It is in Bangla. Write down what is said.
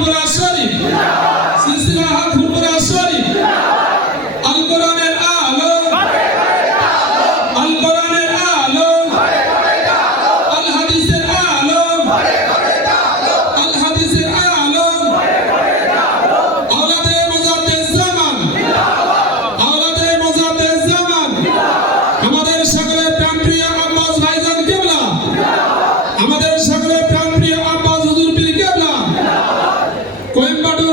ফুরফুরা শরীফ সিলসিলা ফুরফুরা শরীফ আল কোরআনের আলো আল কোরআনের আলো আল হাদিসের আলো আল হাদিসের আলো আওলাদে মুজাদ্দিদ জামান আওলাদে মুজাদ্দিদ জামান আমাদের সকলের প্রাণপ্রিয় আব্বাস ভাইজান কিবলা আমাদের সকলের প্রাণপ্রিয় আব্বাস হুজুর পীর কিবলা কোয়েম্বাটুর